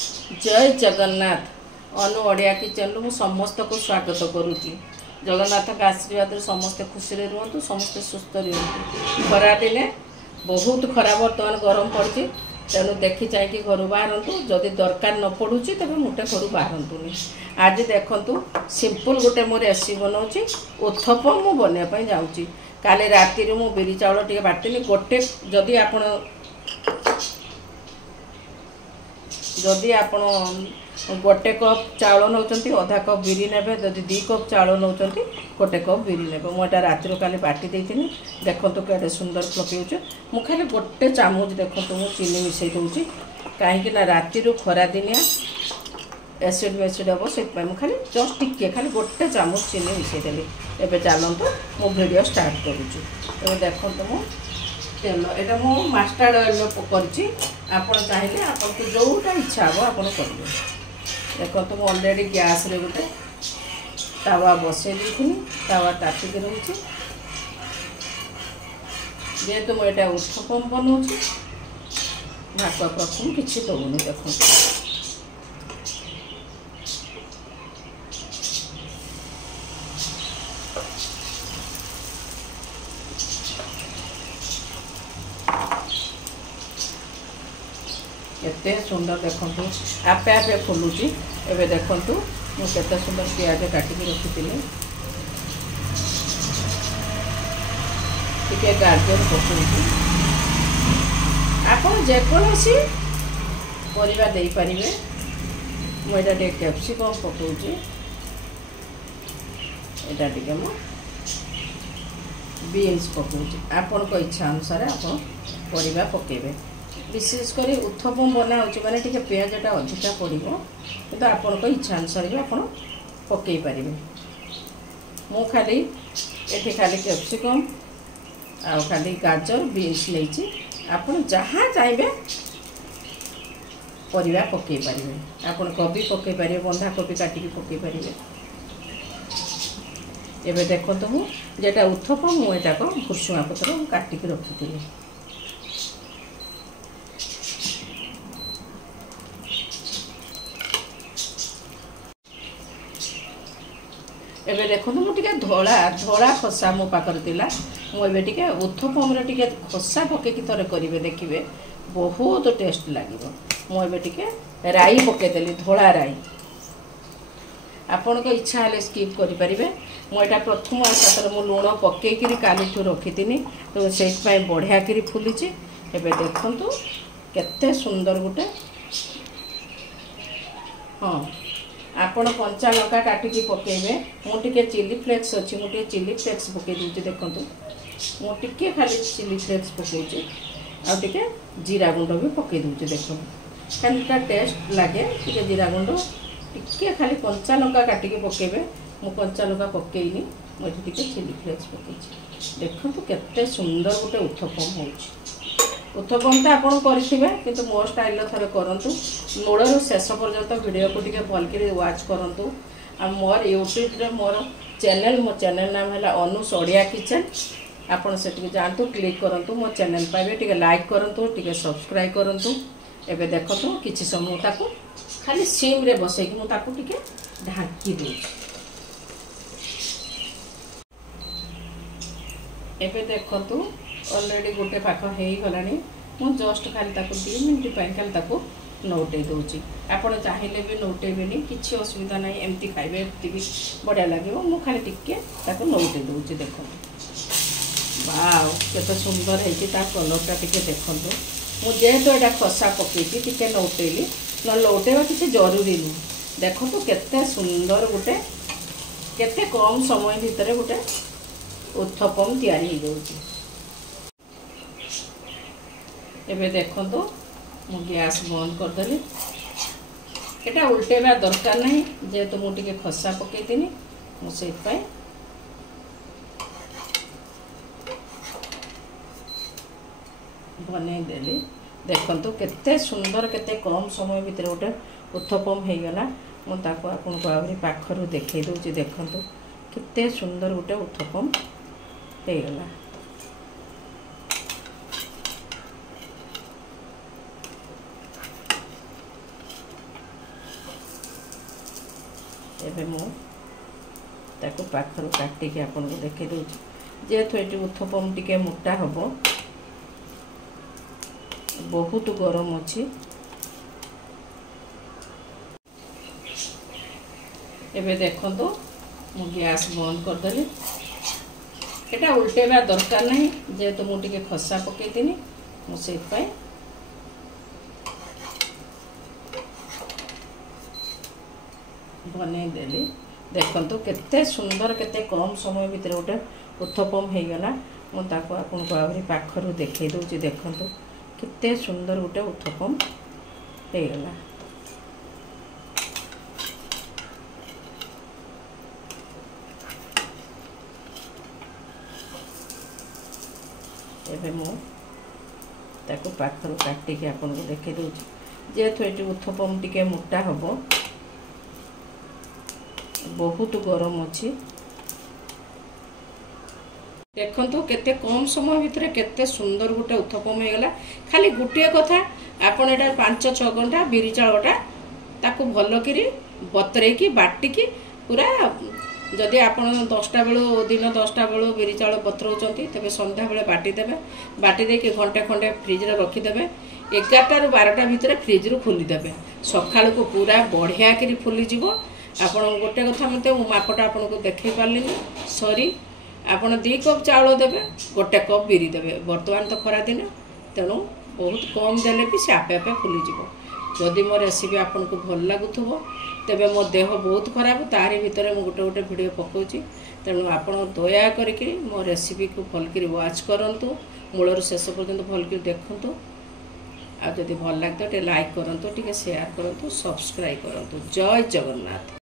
जय जगन्नाथ अनु ओडिया किचन मु समस्त को स्वागत करुच्ची। जगन्नाथ का आशीर्वाद समस्ते खुशी रुहतु, समस्ते सुस्थ रुहतु। खरा दिने बहुत खरा बर्तमान गरम पड़ी, तेणु देखी चाहिए घर बाहर। जदि दरकार न पड़ुची तेज मोटे घर बाहर। आज देखु सिंपल गोटे मो रेसिपी बनाऊँगी उत्थप्पम मु बनवाई जाऊँगी। काली राति मु बिरी चाउल टे बाटिनी गोटे जदि आपण गोटे कप चाउल नौ अधा कप बिरी ने, जदि 2 कप चाउल नौ गोटे कप बिरी ने। मुझे राति काली बाटी देती देखु कैसे सुंदर पकड़ मु खाली गोटे चामच देखो मु चीनी मिसई दूसरी कहीं राति खरा दिनिया एसिड मेसिड हम से खाली जस्ट टिके खाली गोटे चामच चीनी मिसईदेली। एवं चलतु मु वीडियो स्टार्ट करुँ। देखो मु तेल यहाँ मु मस्टर्ड ऑयल करी चाहिए आपको जोटा इच्छा हे आप करेंगे। देखो तो ऑलरेडी गैस रे गोटे तावा बसई दी, तावा तापिक रही। जेहेतु मुझे उत्थप्पम बनाऊँगी भाकुआ प्रथम किसी दौनी। देखो केते सुंदर देखु आपे आपे फुलुची। एबे देखंतु मु केते सुंदर प्याज काटिक रखी टिके गाजर पकौची। आपन जेकोसी परिबा देई परिबे। मु एटा टे कैप्सिकम पकौची, एटा टिके मु बीन्स पकौची। आपन को इच्छा अनुसार आपन परिबा पकेबे। विशेषकर उत्थप्पम बनाऊँच मैंने टी पियाजटा अधिका पड़ो, कि आपण इच्छा अनुसार भी आप पकई पारे। मु खाली ये खाली कैप्सिकम आ खाली गाजर बीन्स नहीं, आप जहाँ चाहिए परिबा पकई पारे। आपन कोबी पकई पारे, बंधा कोबी काटिक पकई पारे। एबे देखो तो मु जेटा उत्थप्पम मुझे भुसुंगा पत्र काटिक रखी। एबे देखो मुझे धला धला खसा मो पाखर थिला। मुझे टे उत्थप्पम टे खसा पकईकी थोड़े करेंगे, देखिए बहुत टेस्ट लगे। मुझे टे राई पकईदेली, धला राई। आपण को इच्छा है स्किप करें। मुझे प्रथम सातर मु लुण पकईकि काली रखी थी, तो से बढ़िया कि फुली। एबे देखु केते सुंदर गोटे। हाँ आपण कंचा लंका काटिकी पकेबे। मुझे चिली फ्लेक्स अच्छी, मुझे चिली फ्लेक्स पकई दूसरी। देखो मुझे खाली चिली फ्लेक्स पकई आगे जीरा गुंड भी पकई दूसरी। देखो खालीटा टेस्ट लगे टे जीरा गुंड टिके खाली कंचा लंका काटिकी पकेबे। मु कंचा लंका पकईनी, मुझे टे चिली फ्लेक्स पकई। देखो केते सुंदर गोटे उत्थप्पम हो। उत्थप्पम तो आपड़ करेंगे, किंतु मो स्टाइल थे करूँ। मूल शेष पर्यंत वीडियो को टे भल वाच करूँ। मोर यूट्यूब मोर चैनल, मो चैनल नाम है अनुस ओडिया किचन। आपड़ से जातु क्लिक करूँ, मो चैनल पाइबे। टे लाइक करूँ, टे सब्सक्राइब करूँ। एबे देखो किसी समय ताकू खाली सिम रे बसैकी मुझे टे ढांकी दे। एबे देखो ऑलरेडी गोटे पाख हो गला। मु जस्ट खाली 2 मिनट खाली नौटे दूसरी। आपड़ चाहिए भी नौटेबे किसी असुविधा ना, एमती खाइबे एमती भी बढ़िया लगे। मु खाली टिके नौटे दूसरी। देखो वाव केते सुंदर है कलरटा टिके देखो। मुझे तो यहाँ खसा पकईची टिके नौटेली, न लौटेवा किसी जरूरी नुह। देखो तो केते सुंदर गोटे, केते कम समय भितर गोटे उत्थप्पम तैयारी हो जाउची। एबे देखो तो मु गैस बंद करदेली। एटा उल्टेबा दरकार नहीं, जेहेतु मुझे खसा पकई मुझे बनईदेली। देखो केते सुंदर केते कम समय भितर गोटे उत्थप्पम हो गला। मुझे आपको आहरी पाखर देखई दूसरी। देखो केते सुंदर गोटे उत्थप्पम हो गला। एबे मु ताको पाखरु काटिकी आपनको देखै दउछि जेहेतु एटी उत्थपम टिके मोटा हबो बहुत गरम अछि। एबे देखंतु मु गैस बंद कर देली। एटा उल्टेबा दरकार नहीं जेहेतु मु टिके खसा पकेइतिनी मु सेत पाई बने देली। देखंतु केते सुंदर केते कम समय भितर गोटे उत्थपम हो गला। मु ताको आपनको आहुरी पाखरु देखै दउछि देखंतु केते सुंदर गोटे उत्थपम हो गला। एबे मु ताको पाखरु काटिकी आपनको देखै दउछि जेहेतु एटी उत्थपम टिके मोटा हबो बहुत गरम अछि। देखंतु केते कम समय भितर केते सुंदर गोटे उत्थपम हो गला। खाली गुटे कथा आपण एटा 5-6 घंटा बिरी चाउळटा ताको भलो करी बतरे की बाटी की पूरा जदि आपण 10टा बेलो दिन 10टा बेलो बिरी चाउळ बतरौचंती तबे संध्या बेले बाटी देबे। बाटी दे के घंटे खंडे फ्रिज रे रखी देबे। 11टा रु 12टा भितर फ्रिज रु खोली देबे। सकाळ को पूरा बढ़िया करी फुली जिवो। आपण गोटे कथा मते मापटा आपण को देखै पारलिनी सॉरी आपण 2 कप चाउळ देबे 1 कप बिरी देबे। वर्तमान तो खरा दिन तेणु बहुत कम देले भी से आपे आपे फुली जिवो। जदि मो रेसिपी आपण को भल लागुथबो तेबे मो देह बहुत खराब तारी भितर मु गोटे गोटे वीडियो पकाउची तेणु आपण दया करिकि मो रेसिपी को भल करी वाच करंतु मूलर शेष पर्यंत भल करी देखंतु। आ जदि भल लागतो टे लाइक करंतु टिके शेयर करंतु सब्सक्राइब करंतु। जय जगन्नाथ।